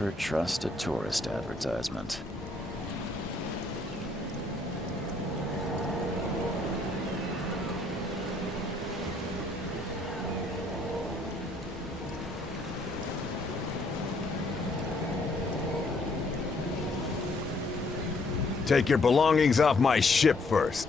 Never trust a tourist advertisement. Take your belongings off my ship first.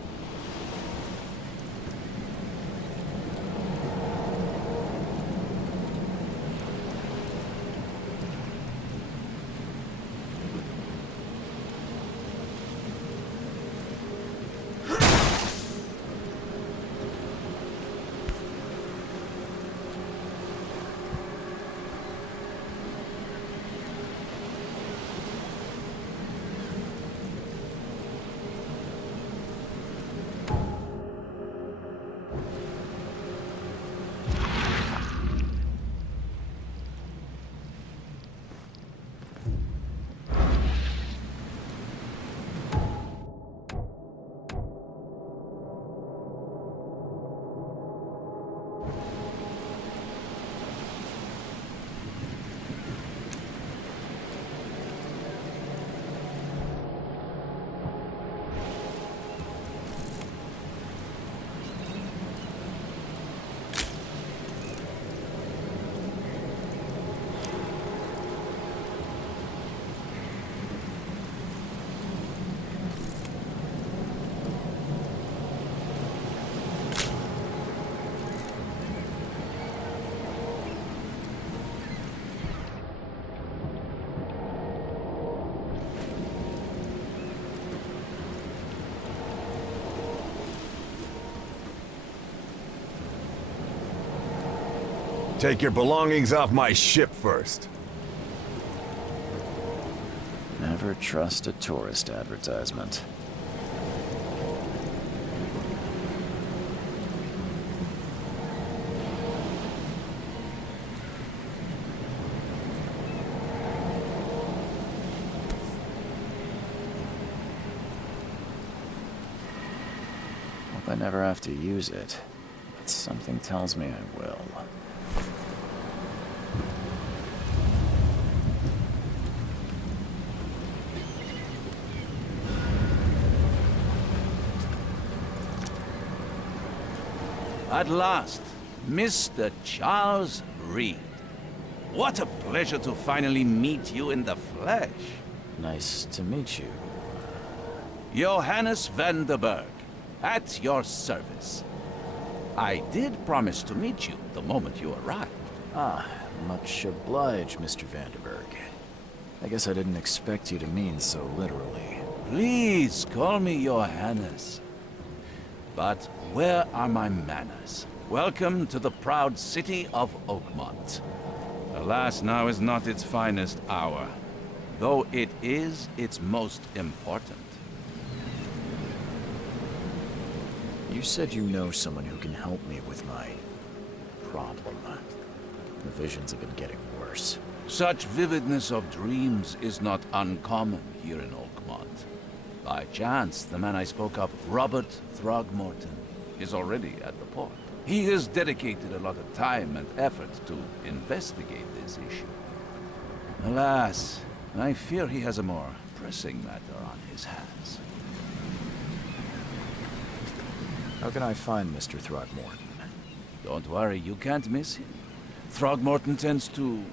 Take your belongings off my ship first. Never trust a tourist advertisement. Hope I never have to use it, but something tells me I will. At last, Mr. Charles Reed. What a pleasure to finally meet you in the flesh. Nice to meet you. Johannes van der Berg, at your service. I did promise to meet you the moment you arrived. Ah, much obliged, Mr. Vanderberg. I guess I didn't expect you to mean so literally. Please call me Johannes. But where are my manners? Welcome to the proud city of Oakmont. Alas, now is not its finest hour, though it is its most important. You said you know someone who can help me with my problem. The visions have been getting worse. Such vividness of dreams is not uncommon here in Oakmont. By chance, the man I spoke of, Robert Throgmorton, is already at the port. He has dedicated a lot of time and effort to investigate this issue. Alas, I fear he has a more pressing matter on his hands. How can I find Mr. Throgmorton? Don't worry, you can't miss him. Throgmorton tends to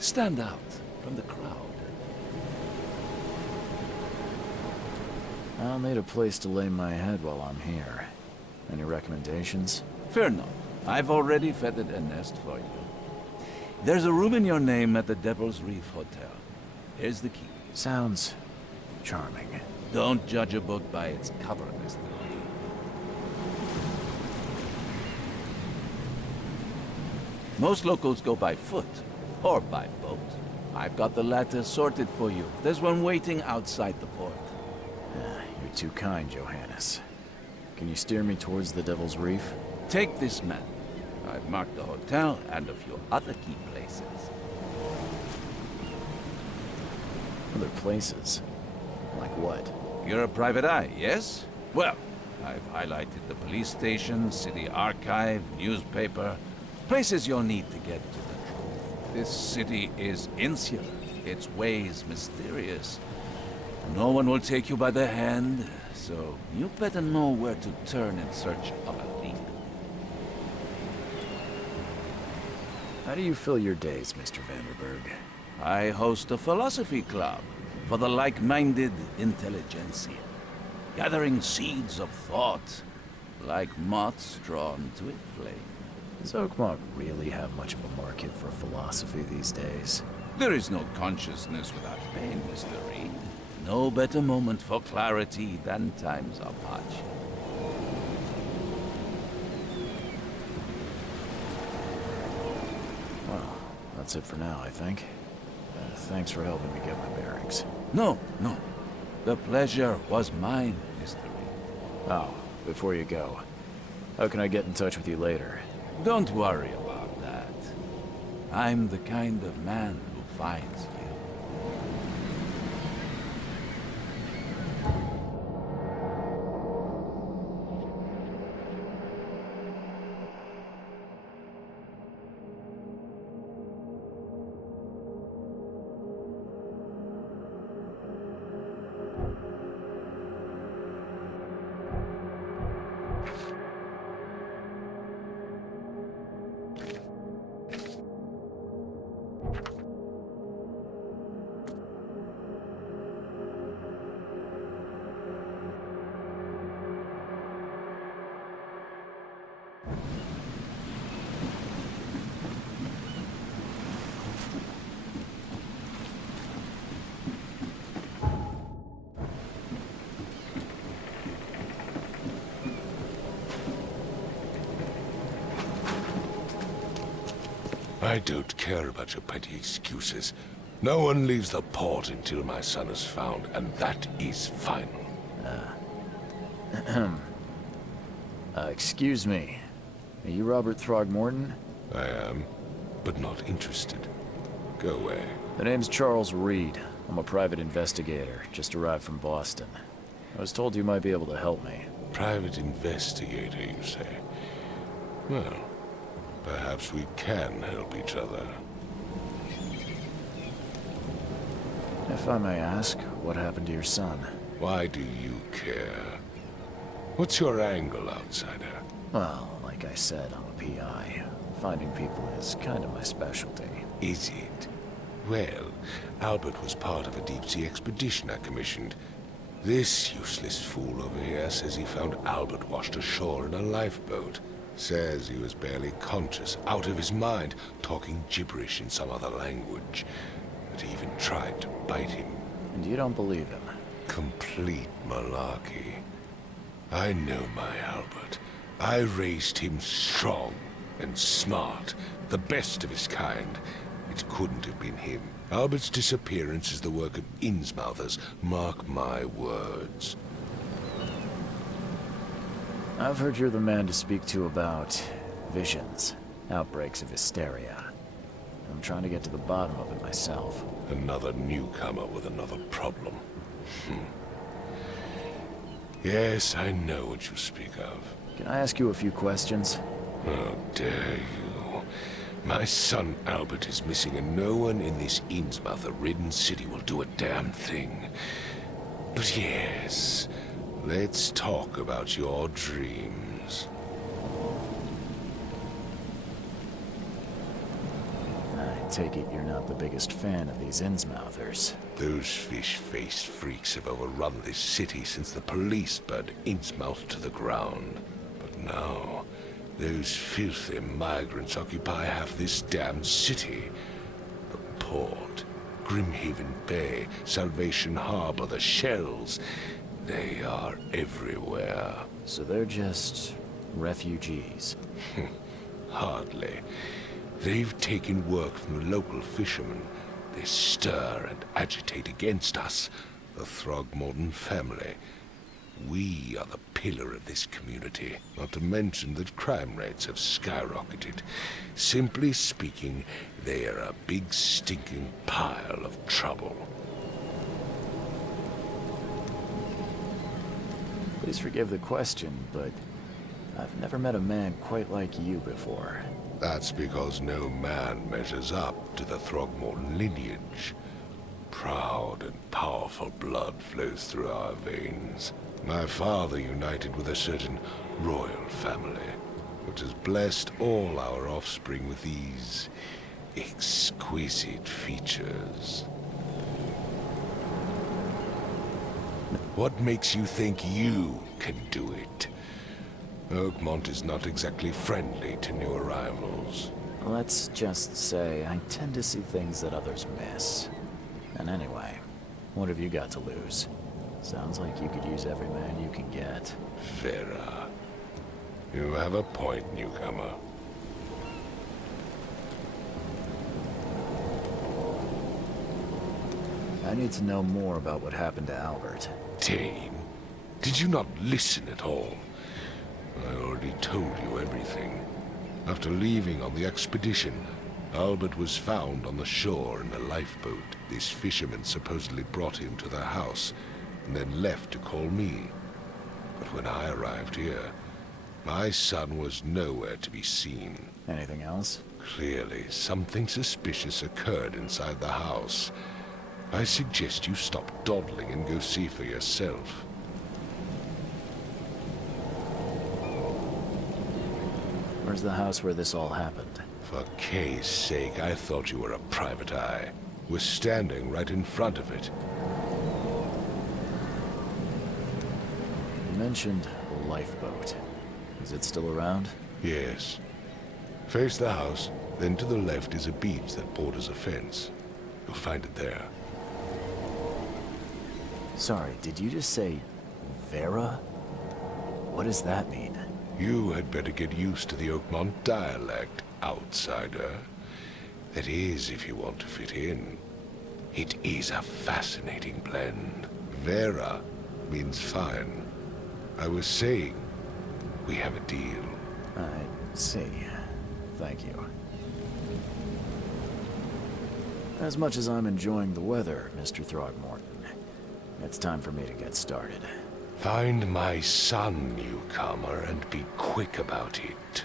stand out from the crowd. I'll need a place to lay my head while I'm here. Any recommendations? Fear not. I've already feathered a nest for you. There's a room in your name at the Devil's Reef Hotel. Here's the key. Sounds charming. Don't judge a book by its cover, Mr. Lee. Most locals go by foot, or by boat. I've got the latter sorted for you. There's one waiting outside the port. You're too kind, Johannes. Can you steer me towards the Devil's Reef? Take this map. I've marked the hotel and a few other key places. Other places? Like what? You're a private eye, yes? Well, I've highlighted the police station, city archive, newspaper, places you'll need to get to the truth. This city is insular. its ways mysterious. No one will take you by the hand, so you better know where to turn in search of a lead. How do you fill your days, Mr. Vanderberg? I host a philosophy club for the like-minded intelligentsia, gathering seeds of thought, like moths drawn to a flame. Does Oakmont really have much of a market for philosophy these days? There is no consciousness without pain, Mr. Reed. No better moment for clarity than times of hardship. Well, that's it for now, I think. Thanks for helping me get my bearings. No. The pleasure was mine, Mr. Reed. Oh, before you go, how can I get in touch with you later? Don't worry about that. I'm the kind of man who finds you. I don't care about your petty excuses. No one leaves the port until my son is found, and that is final. Excuse me. Are you Robert Throgmorton? I am, but not interested. Go away. The name's Charles Reed. I'm a private investigator, just arrived from Boston. I was told you might be able to help me. Private investigator, you say? Well, perhaps we can help each other. If I may ask, what happened to your son? Why do you care? What's your angle, outsider? Well, like I said, I'm a PI. Finding people is kind of my specialty. Is it? Well, Albert was part of a deep-sea expedition I commissioned. This useless fool over here says he found Albert washed ashore in a lifeboat. Says he was barely conscious, out of his mind, talking gibberish in some other language. That he even tried to bite him. And you don't believe him? Complete malarkey. I know my Albert. I raised him strong and smart, the best of his kind. It couldn't have been him. Albert's disappearance is the work of Innsmouthers, mark my words. I've heard you're the man to speak to about visions, outbreaks of hysteria. I'm trying to get to the bottom of it myself. Another newcomer with another problem. Yes, I know what you speak of. Can I ask you a few questions? How dare you? My son Albert is missing, and no one in this Innsmouther-ridden city will do a damn thing. But yes, let's talk about your dreams. I take it you're not the biggest fan of these Innsmouthers. Those fish-faced freaks have overrun this city since the police burned Innsmouth to the ground. But now, those filthy migrants occupy half this damned city. The port, Grimhaven Bay, Salvation Harbor, the shells. They are everywhere. So they're just refugees. Hardly. They've taken work from the local fishermen. They stir and agitate against us, the Throgmorton family. We are the pillar of this community, not to mention that crime rates have skyrocketed. Simply speaking, they are a big stinking pile of trouble. Please forgive the question, but I've never met a man quite like you before. That's because no man measures up to the Throgmorton lineage. Proud and powerful blood flows through our veins. My father united with a certain royal family, which has blessed all our offspring with these exquisite features. What makes you think you can do it? Oakmont is not exactly friendly to new arrivals. Let's just say I tend to see things that others miss. And anyway, what have you got to lose? Sounds like you could use every man you can get. Vera, you have a point, newcomer. I need to know more about what happened to Albert. Dane, did you not listen at all? I already told you everything. After leaving on the expedition, Albert was found on the shore in a lifeboat. This fisherman supposedly brought him to their house, and then left to call me. But when I arrived here, my son was nowhere to be seen. Anything else? Clearly, something suspicious occurred inside the house. I suggest you stop dawdling and go see for yourself. Where's the house where this all happened? For Kay's sake, I thought you were a private eye. We're standing right in front of it. You mentioned a lifeboat. Is it still around? Yes. Face the house, then to the left is a beach that borders a fence. You'll find it there. Sorry, did you just say Vera? What does that mean? You had better get used to the Oakmont dialect, outsider. That is, if you want to fit in. It is a fascinating blend. Vera means fine. I was saying, we have a deal. I see. Thank you. As much as I'm enjoying the weather, Mr. Throgmorton, it's time for me to get started. Find my son, newcomer, and be quick about it.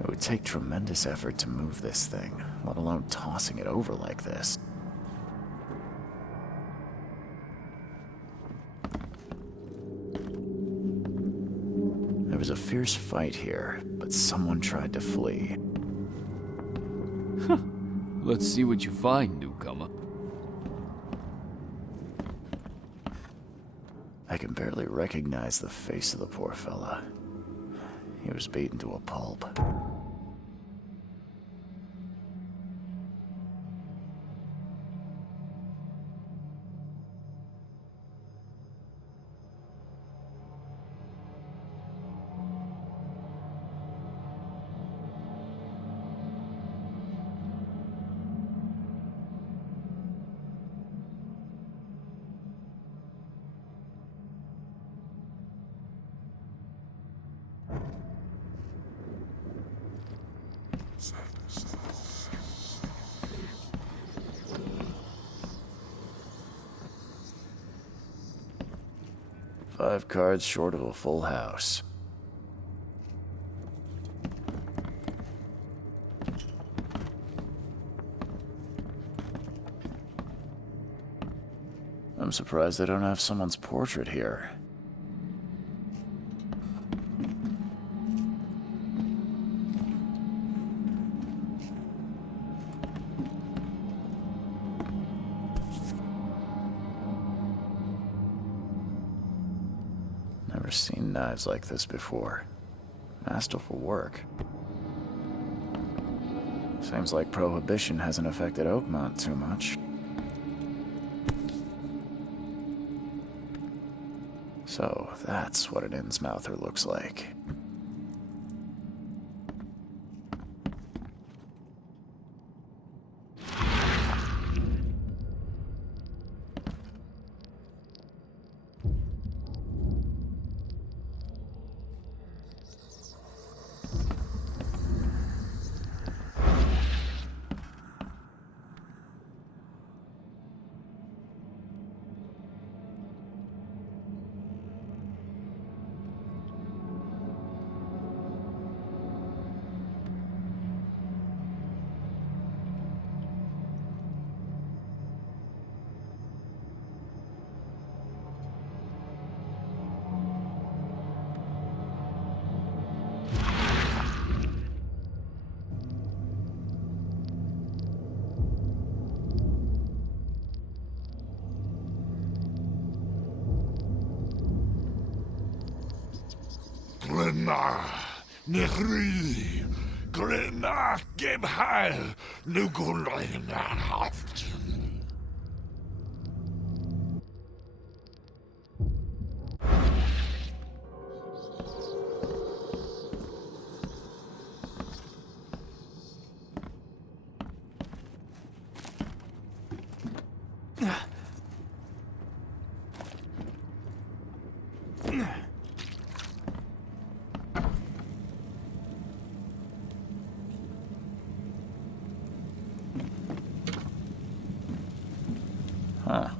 It would take tremendous effort to move this thing, let alone tossing it over like this. There was a fierce fight here, but someone tried to flee. Let's see what you find, newcomer. I can barely recognize the face of the poor fella. He was beaten to a pulp. 5 cards short of a full house. I'm surprised they don't have someone's portrait here. Never seen knives like this before. Masterful work. Seems like Prohibition hasn't affected Oakmont too much. So, that's what an Innsmouther looks like. Glenna, Nechri, Glenna, Gebheil, Nugulenacht. Huh.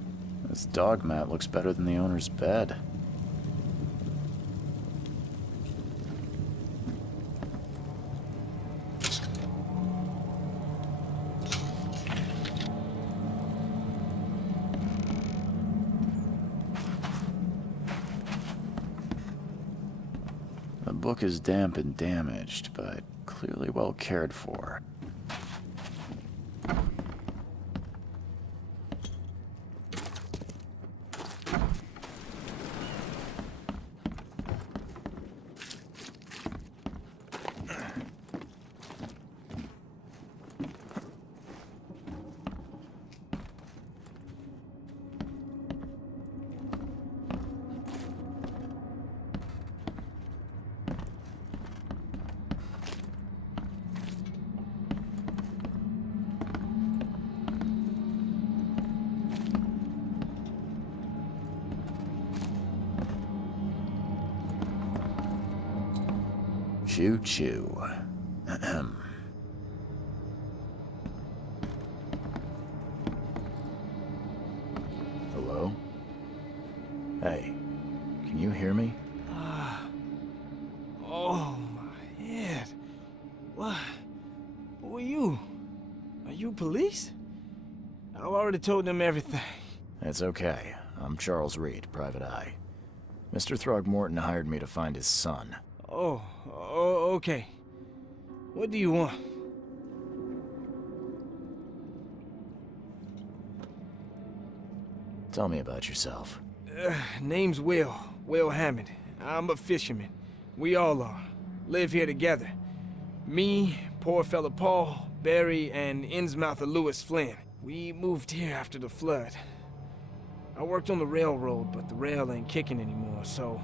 This dog mat looks better than the owner's bed. The book is damp and damaged, but clearly well cared for. Choo choo. Ahem. Hello? Hey, can you hear me? Oh, my head. What? Who are you? Are you police? I've already told them everything. It's okay. I'm Charles Reed, Private Eye. Mr. Throgmorton hired me to find his son. Oh, okay. What do you want? Tell me about yourself. Name's Will Hammond. I'm a fisherman. We all are. Live here together. Me, poor fella Paul, Barry, and Innsmouther Lewis Flynn. We moved here after the flood. I worked on the railroad, but the rail ain't kicking anymore, so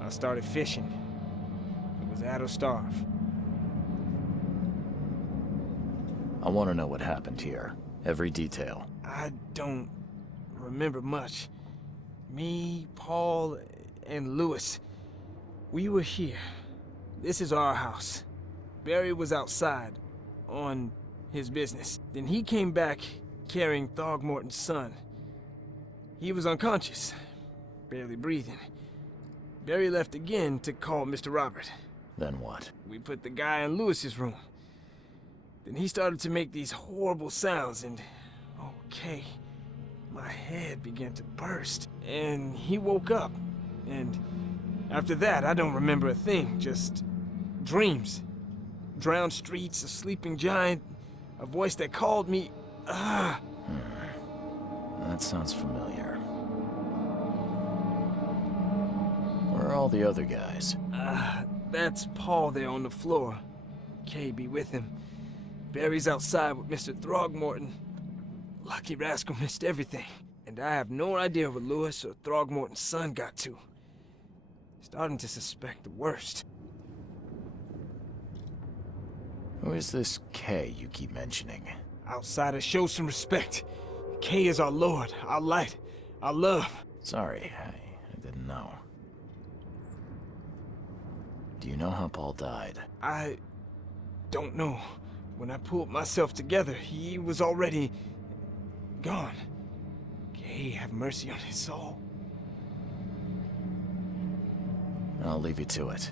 I started fishing. It was that or starve. I want to know what happened here. Every detail. I don't remember much. Me, Paul, and Lewis, we were here. This is our house. Barry was outside, on his business. Then he came back carrying Throgmorton's son. He was unconscious, barely breathing. Barry left again to call Mr. Robert. Then what? We put the guy in Lewis's room. Then he started to make these horrible sounds and... okay, my head began to burst. And he woke up. And after that, I don't remember a thing, just dreams. Drowned streets, a sleeping giant, a voice that called me... That sounds familiar. Where are all the other guys? That's Paul there on the floor. Kay be with him. Barry's outside with Mr. Throgmorton. Lucky rascal missed everything. And I have no idea what Lewis or Throgmorton's son got to. Starting to suspect the worst. Who is this K you keep mentioning? Outsiders, show some respect. Kay is our lord, our light, our love. Sorry, I didn't know. Do you know how Paul died? I don't know. When I pulled myself together, he was already gone. Kay, have mercy on his soul. I'll leave you to it.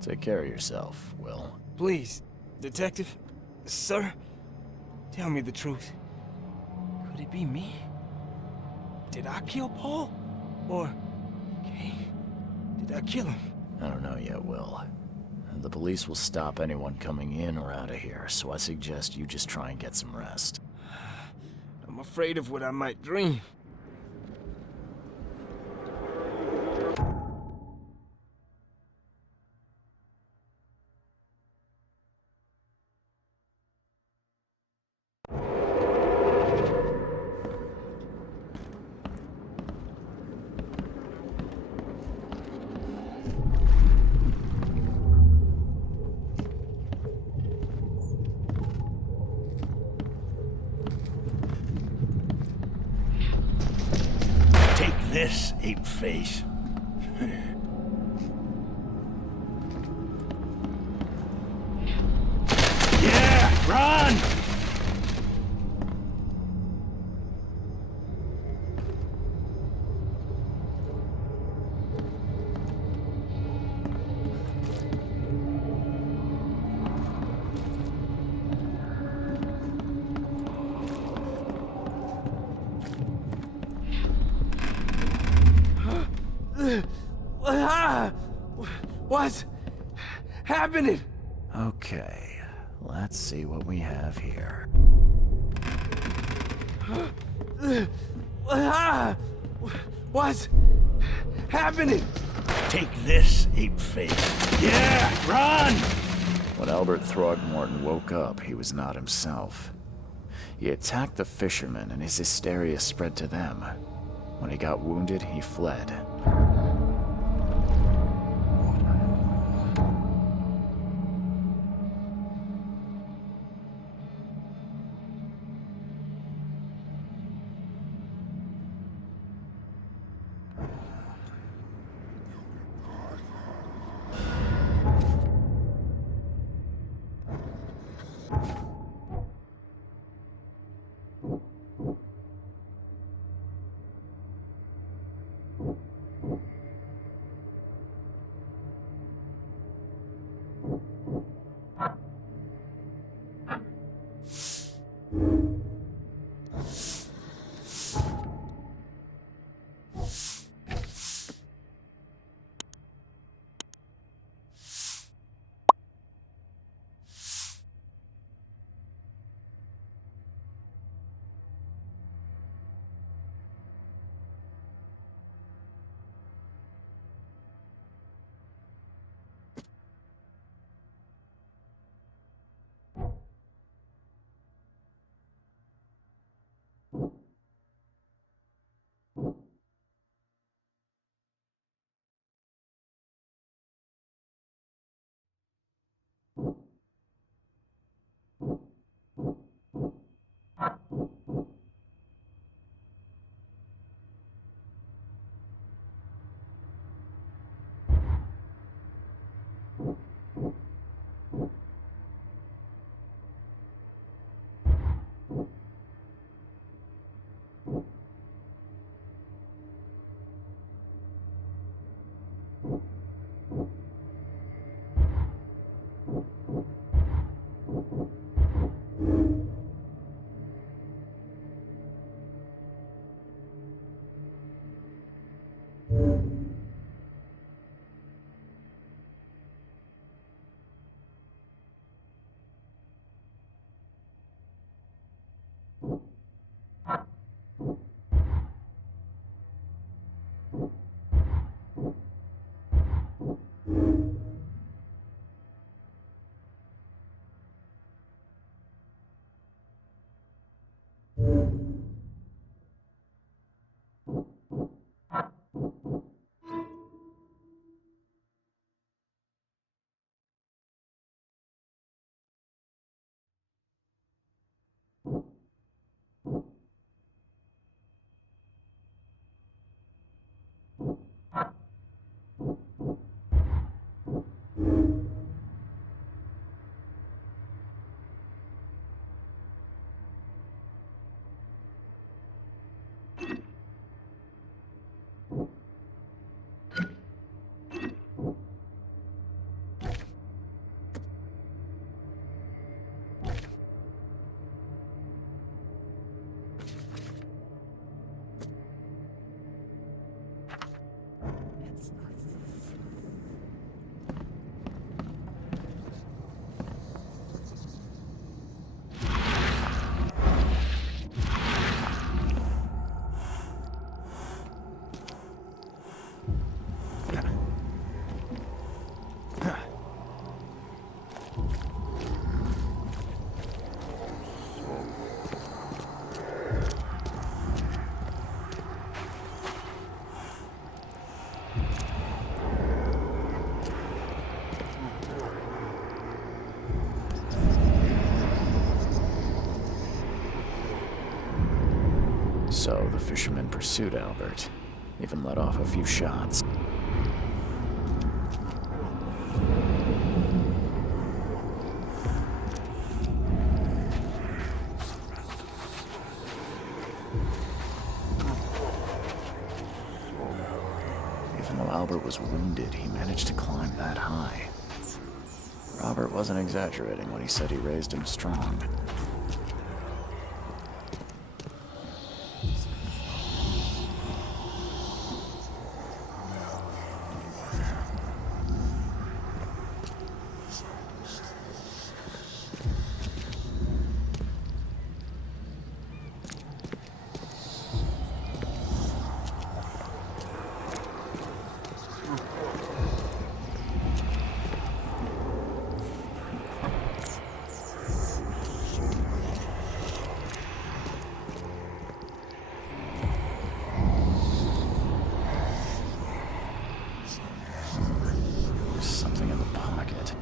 Take care of yourself, Will. Please, Detective, sir, tell me the truth. Could it be me? Did I kill Paul? Or, Kay, did I kill him? I don't know yet, Will. The police will stop anyone coming in or out of here, so I suggest you just try and get some rest. I'm afraid of what I might dream. This, ape-face. Yeah, run! What's happening? Okay, let's see what we have here. What's happening? Take this, ape-face. Yeah, run! When Albert Throgmorton woke up, he was not himself. He attacked the fishermen, and his hysteria spread to them. When he got wounded, he fled. So the fisherman pursued Albert, even let off a few shots. Even though Albert was wounded, he managed to climb that high. Robert wasn't exaggerating when he said he raised him strong. Something in the pocket.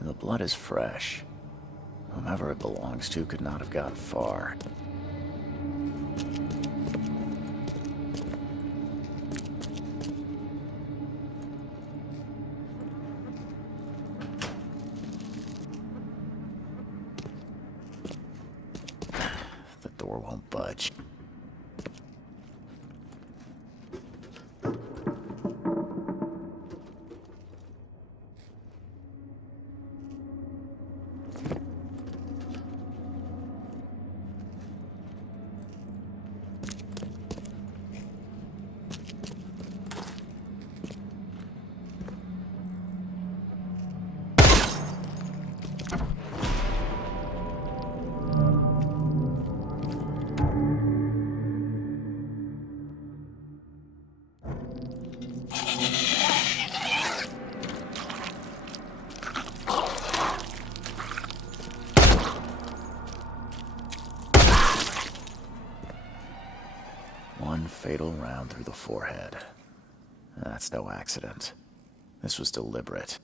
The blood is fresh. Whomever it belongs to could not have gotten far. The door won't budge. One fatal round through the forehead. That's no accident. This was deliberate.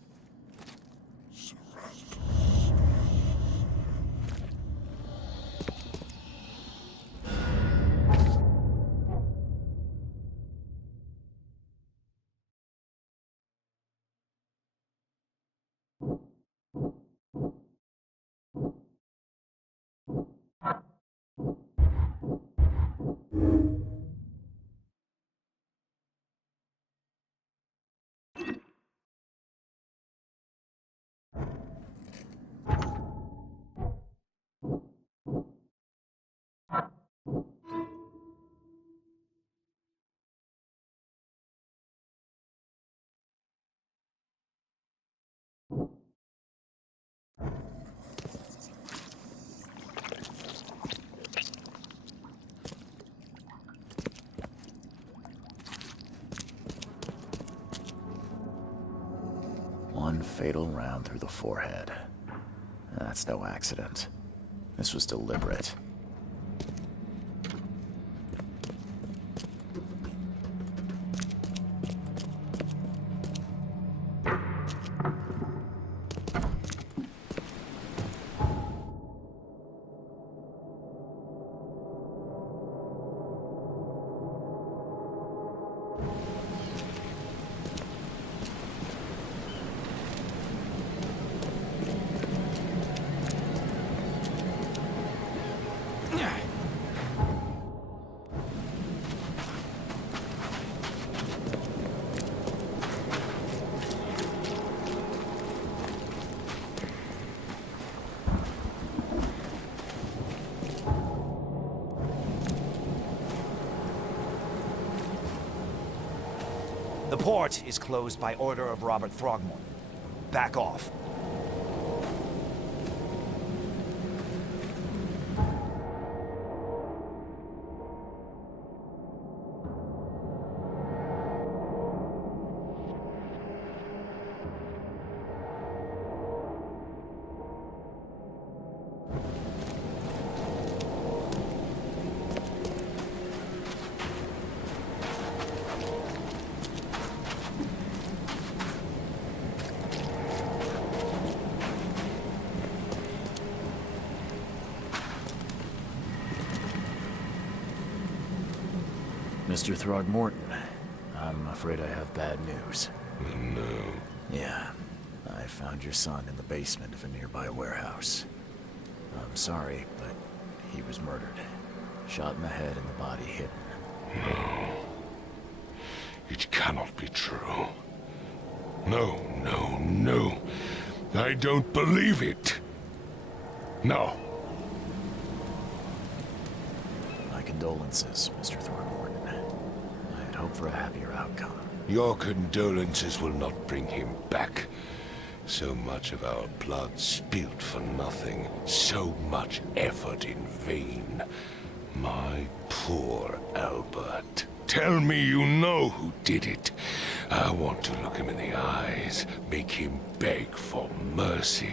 One fatal round through the forehead. That's no accident. This was deliberate. port is closed by order of Robert Throgmorton. Back off. Mr. Throgmorton, I'm afraid I have bad news. No. Yeah, I found your son in the basement of a nearby warehouse. I'm sorry, but he was murdered. Shot in the head and the body hidden. No. It cannot be true. No, no, no. I don't believe it. No. My condolences, Mr. Throgmorton. I had hoped for a happier outcome. Your condolences will not bring him back. So much of our blood spilt for nothing. So much effort in vain. My poor Albert. Tell me you know who did it. I want to look him in the eyes, make him beg for mercy.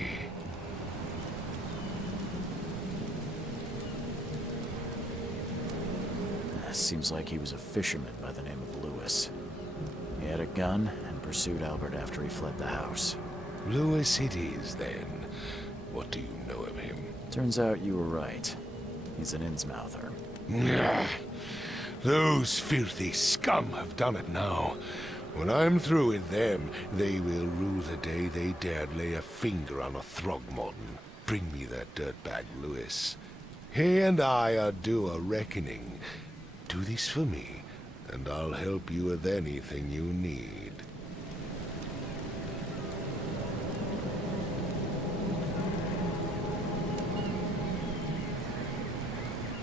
Seems like he was a fisherman by the name of Lewis. He had a gun and pursued Albert after he fled the house. Lewis it is, then. What do you know of him? Turns out you were right. He's an Innsmouther. Nah. Those filthy scum have done it now. When I'm through with them, they will rue the day they dared lay a finger on a Throgmorton. Bring me that dirtbag Lewis. He and I are due a reckoning. Do this for me, and I'll help you with anything you need.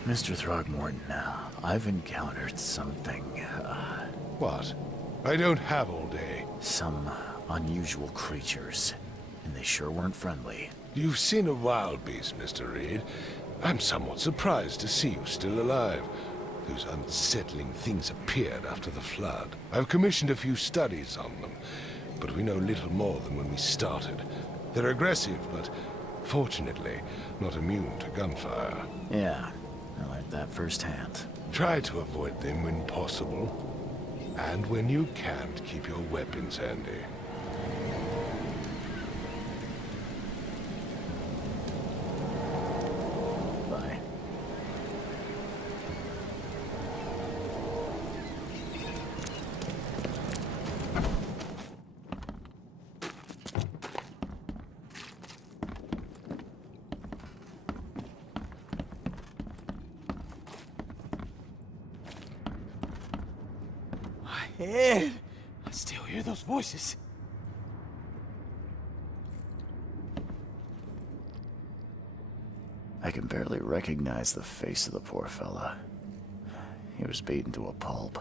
Mr. Throgmorton, I've encountered something, What? I don't have all day. some unusual creatures, and they sure weren't friendly. You've seen a wild beast, Mr. Reed. I'm somewhat surprised to see you still alive. Those unsettling things appeared after the flood. I've commissioned a few studies on them, but we know little more than when we started. They're aggressive, but fortunately not immune to gunfire. Yeah, I learned that firsthand. Try to avoid them when possible, and when you can't, keep your weapons handy. Bye. Ed! I still hear those voices. I can barely recognize the face of the poor fella. He was beaten to a pulp.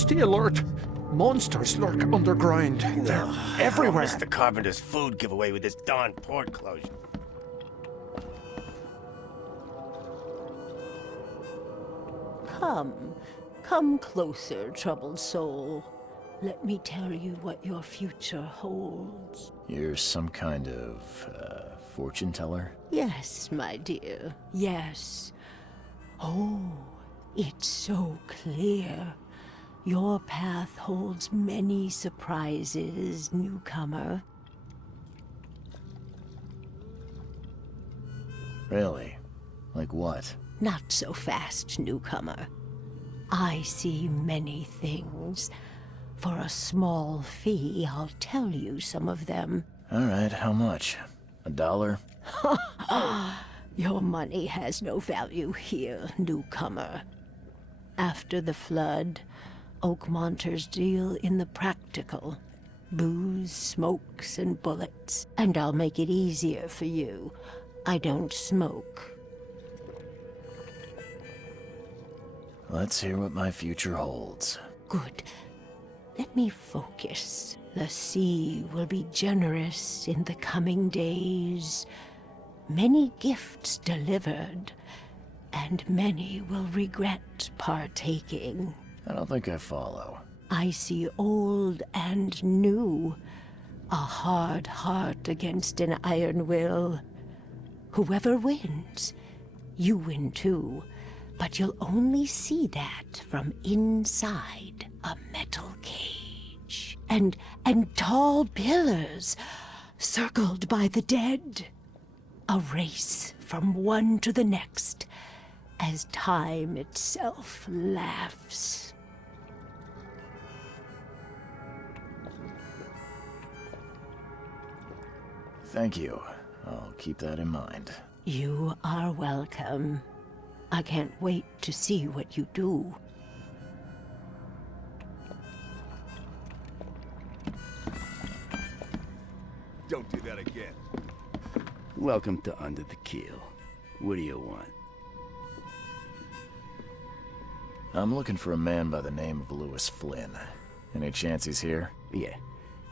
Emergency alert! Monsters lurk underground. They're everywhere. Mr. Carpenter's food giveaway with this darn port closure. Come closer, troubled soul. Let me tell you what your future holds. You're some kind of, fortune teller? Yes, my dear, yes. Oh, it's so clear. Your path holds many surprises, newcomer. Really? Like what? Not so fast, newcomer. I see many things. For a small fee, I'll tell you some of them. All right, how much? $1? Your money has no value here, newcomer. After the flood, Oakmonters deal in the practical. Booze, smokes, and bullets. And I'll make it easier for you. I don't smoke. Let's hear what my future holds. Good. Let me focus. The sea will be generous in the coming days. Many gifts delivered, and many will regret partaking. I don't think I follow. I see old and new. A hard heart against an iron will. Whoever wins, you win too. But you'll only see that from inside a metal cage. And tall pillars, circled by the dead. A race from one to the next, as time itself laughs. Thank you. I'll keep that in mind. You are welcome. I can't wait to see what you do. Don't do that again. Welcome to Under the Keel. What do you want? I'm looking for a man by the name of Lewis Flynn. Any chance he's here? Yeah.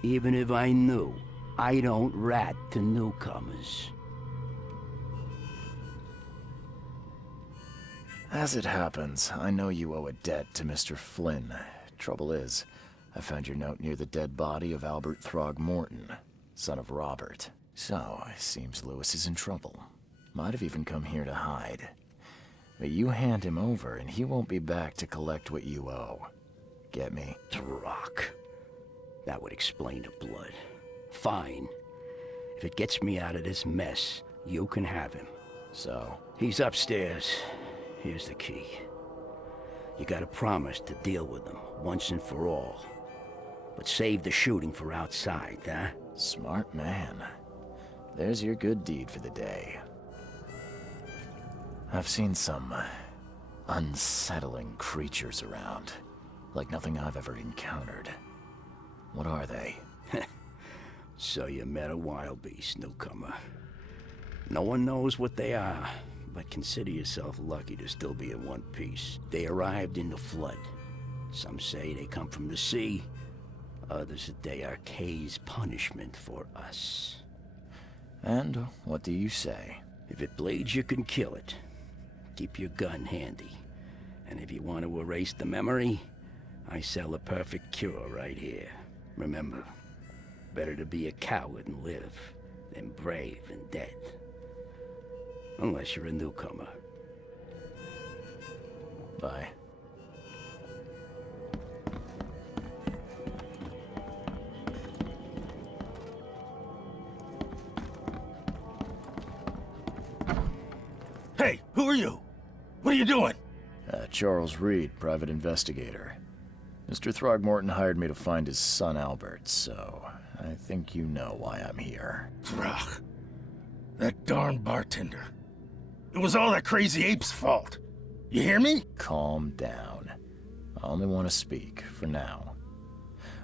Even if I knew, I don't rat to newcomers. As it happens, I know you owe a debt to Mr. Flynn. Trouble is, I found your note near the dead body of Albert Throgmorton, son of Robert. So, it seems Lewis is in trouble. Might have even come here to hide. But you hand him over and he won't be back to collect what you owe. Get me? Throck. That would explain the blood. Fine. If it gets me out of this mess, you can have him. So? He's upstairs. Here's the key. You gotta promise to deal with him, once and for all. But save the shooting for outside, huh? Smart man. There's your good deed for the day. I've seen some unsettling creatures around. Like nothing I've ever encountered. What are they? So you met a wild beast, newcomer. No one knows what they are, but consider yourself lucky to still be in one piece. They arrived in the flood. Some say they come from the sea. Others that they are Kay's punishment for us. And what do you say? If it bleeds, you can kill it. Keep your gun handy. And if you want to erase the memory, I sell a perfect cure right here. Remember, better to be a coward and live than brave and dead. Unless you're a newcomer. Bye. Hey, who are you? What are you doing? Charles Reed, private investigator. Mr. Throgmorton hired me to find his son Albert, so I think you know why I'm here. Throg. That darn bartender. It was all that crazy ape's fault. You hear me? Calm down. I only want to speak, for now.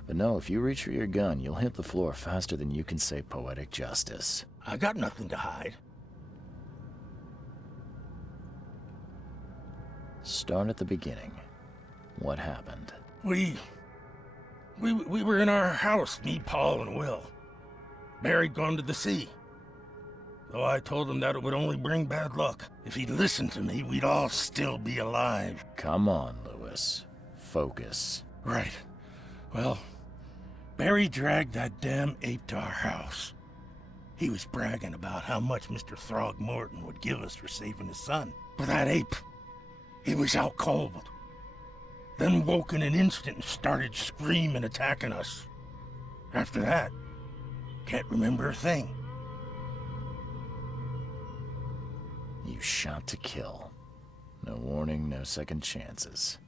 But no, if you reach for your gun, you'll hit the floor faster than you can say poetic justice. I got nothing to hide. Start at the beginning. What happened? We were in our house, me, Paul, and Will. Barry'd gone to the sea. Though I told him that it would only bring bad luck. If he'd listened to me, we'd all still be alive. Come on, Lewis. Focus. Right. Well, Barry dragged that damn ape to our house. He was bragging about how much Mr. Throgmorton would give us for saving his son. But that ape, he was out cold. Then woke in an instant and started screaming, attacking us. After that, can't remember a thing. You shot to kill. No warning, no second chances.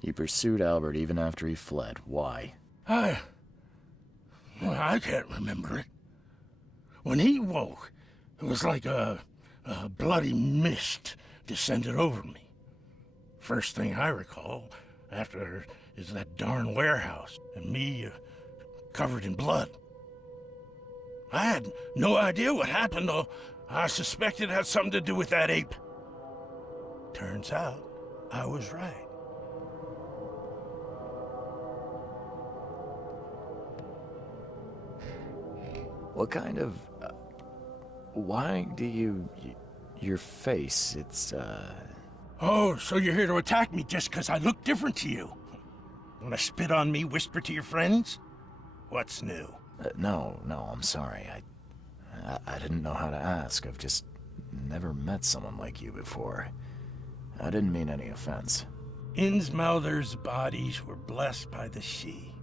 You pursued Albert even after he fled. Why? I can't remember it. When he woke, it was like a bloody mist descended over me. First thing I recall after is that darn warehouse, and me covered in blood. I had no idea what happened, though I suspected it had something to do with that ape. Turns out, I was right. What kind of... why do you... your face, it's, Oh, so you're here to attack me just because I look different to you? Wanna spit on me, whisper to your friends? What's new? No, I'm sorry. I didn't know how to ask. I've just never met someone like you before. I didn't mean any offense. Innsmouther's bodies were blessed by the she.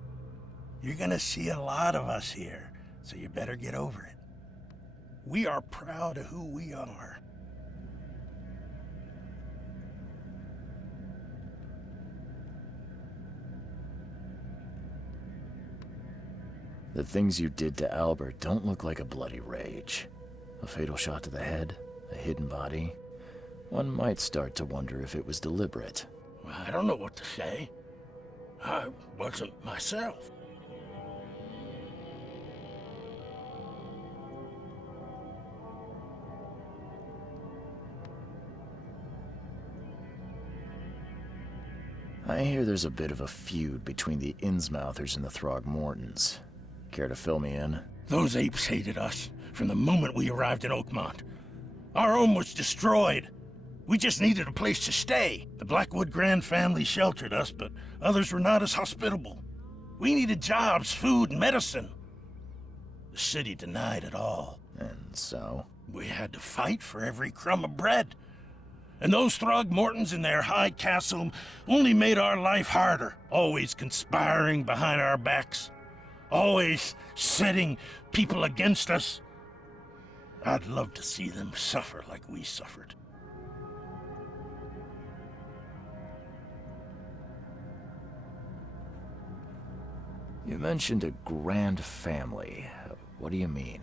You're gonna see a lot of us here, so you better get over it. We are proud of who we are. The things you did to Albert don't look like a bloody rage. A fatal shot to the head, a hidden body. One might start to wonder if it was deliberate. I don't know what to say. I wasn't myself. I hear there's a bit of a feud between the Innsmouthers and the Throgmortons. Care to fill me in? Those apes hated us from the moment we arrived in Oakmont. Our home was destroyed. We just needed a place to stay. The Blackwood Grand family sheltered us, but others were not as hospitable. We needed jobs, food, and medicine. The city denied it all. And so? We had to fight for every crumb of bread. And those Throgmortons in their high castle only made our life harder, always conspiring behind our backs. Always setting people against us. I'd love to see them suffer like we suffered. You mentioned a grand family. What do you mean?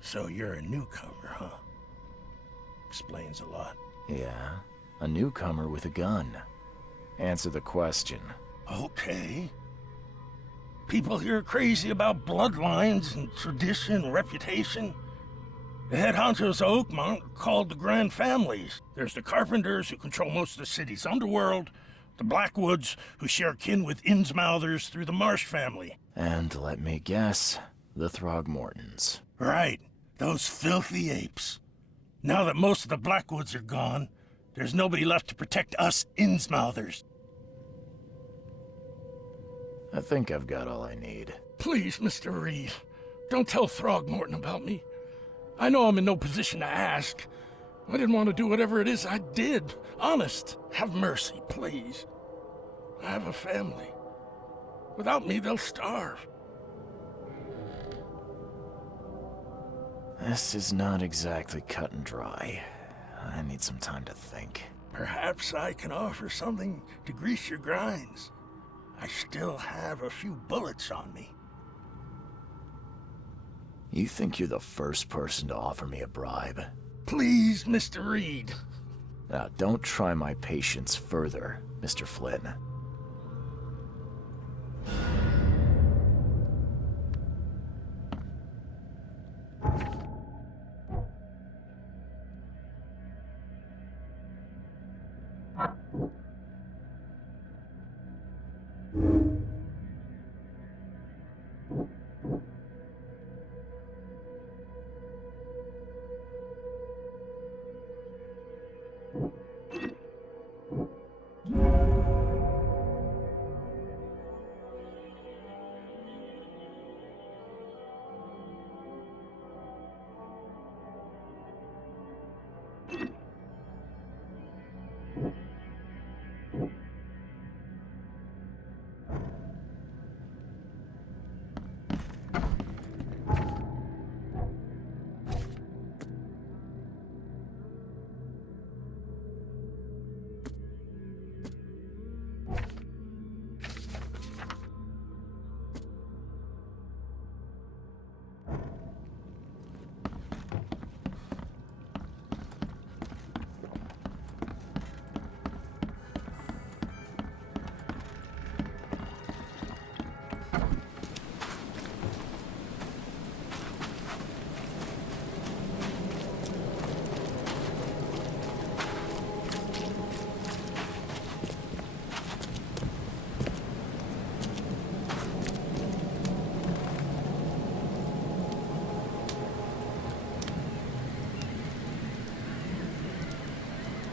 So you're a newcomer, huh? Explains a lot. Yeah, a newcomer with a gun. Answer the question. Okay. People here are crazy about bloodlines and tradition and reputation. The head honchos of Oakmont are called the Grand Families. There's the Carpenters, who control most of the city's underworld, the Blackwoods, who share kin with Innsmouthers through the Marsh family. And let me guess, the Throgmortons. Right, those filthy apes. Now that most of the Blackwoods are gone, there's nobody left to protect us Innsmouthers. I think I've got all I need. Please, Mr. Reed, don't tell Throgmorton about me. I know I'm in no position to ask. I didn't want to do whatever it is I did. Honest, have mercy, please. I have a family. Without me, they'll starve. This is not exactly cut and dry. I need some time to think. Perhaps I can offer something to grease your grinds. I still have a few bullets on me. You think you're the first person to offer me a bribe? Please, Mr. Reed. Now, don't try my patience further, Mr. Flynn.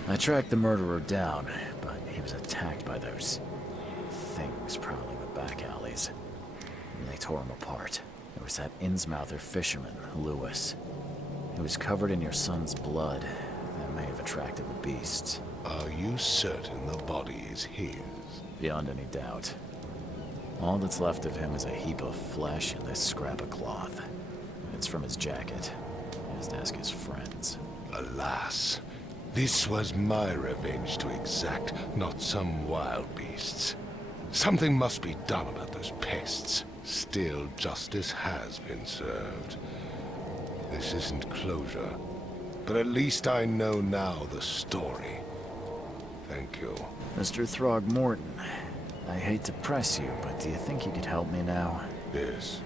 I tracked the murderer down, but he was attacked by those things prowling the back alleys. And they tore him apart. There was that Innsmouther fisherman, Lewis. He was covered in your son's blood. That may have attracted the beasts. Are you certain the body is his? Beyond any doubt. All that's left of him is a heap of flesh and this scrap of cloth. It's from his jacket. Just ask his friends. Alas, this was my revenge to exact, not some wild beast's. Something must be done about those pests. Still, justice has been served. This isn't closure, but at least I know now the story. Thank you. Mr. Throgmorton, I hate to press you, but do you think you could help me now? Yes,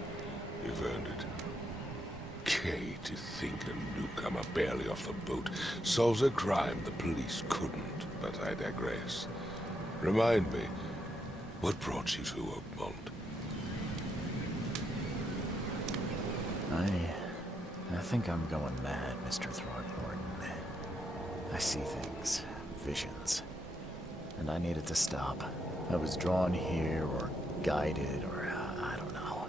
you've earned it. Gay to think a newcomer barely off the boat solves a crime the police couldn't, but I digress. Remind me, what brought you to Oakmont? I think I'm going mad, Mr. Throgmorton. I see things, visions, and I needed to stop. I was drawn here, or guided, or I don't know.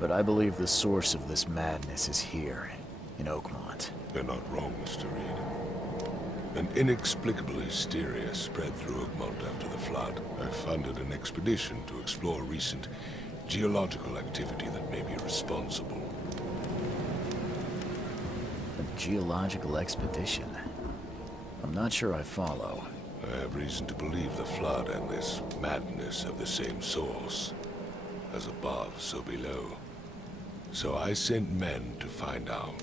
But I believe the source of this madness is here, in Oakmont. You're not wrong, Mr. Reed. An inexplicable hysteria spread through Oakmont after the flood. I funded an expedition to explore recent geological activity that may be responsible. A geological expedition? I'm not sure I follow. I have reason to believe the flood and this madness have the same source. As above, so below. So I sent men to find out.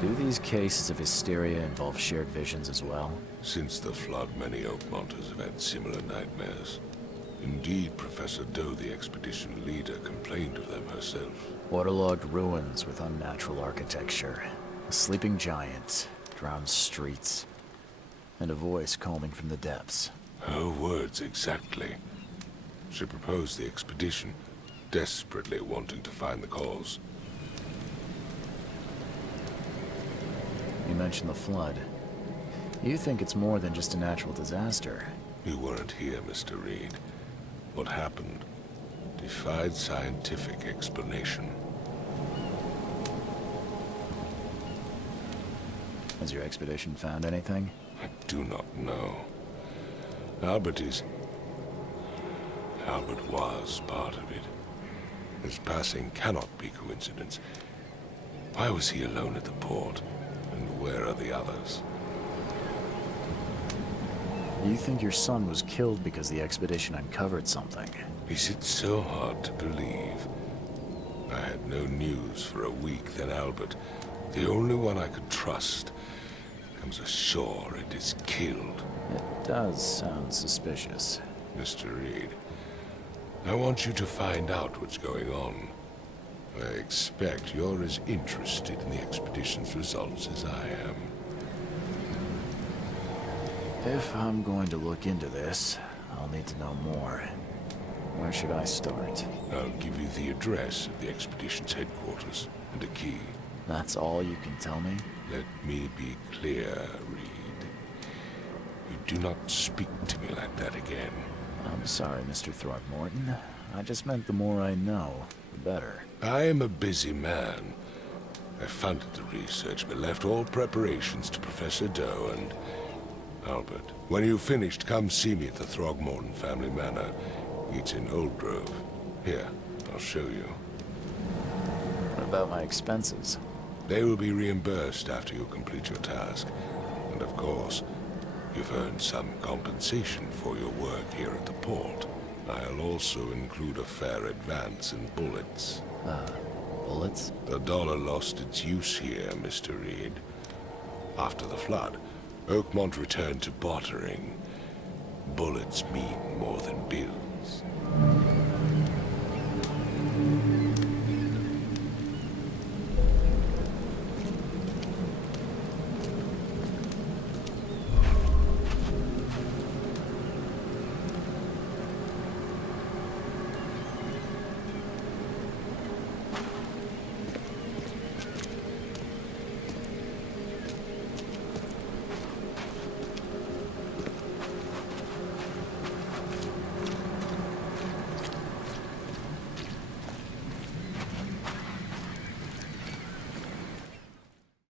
Do these cases of hysteria involve shared visions as well? Since the flood, many Oakmonters have had similar nightmares. Indeed, Professor Doe, the expedition leader, complained of them herself. Waterlogged ruins with unnatural architecture, a sleeping giant, drowned streets, and a voice calling from the depths. Her words exactly. She proposed the expedition, desperately wanting to find the cause. You mentioned the flood. You think it's more than just a natural disaster. You weren't here, Mr. Reed. What happened defied scientific explanation. Has your expedition found anything? I do not know. Albert was part of it. His passing cannot be coincidence. Why was he alone at the port? And where are the others? You think your son was killed because the expedition uncovered something? Is it so hard to believe? I had no news for a week, then Albert, the only one I could trust, comes ashore and is killed. It does sound suspicious. Mr. Reed, I want you to find out what's going on. I expect you're as interested in the expedition's results as I am. If I'm going to look into this, I'll need to know more. Where should I start? I'll give you the address of the expedition's headquarters and a key. That's all you can tell me? Let me be clear, Reed. You do not speak to me like that again. I'm sorry, Mr. Throgmorton. I just meant the more I know, the better. I am a busy man. I funded the research, but left all preparations to Professor Doe and Albert. When you've finished, come see me at the Throgmorton family manor. It's in Old Grove. Here, I'll show you. What about my expenses? They will be reimbursed after you complete your task. And of course, you've earned some compensation for your work here at the port. I'll also include a fair advance in bullets. Bullets? The dollar lost its use here, Mr. Reed. After the flood, Oakmont returned to bartering. Bullets mean more than bills.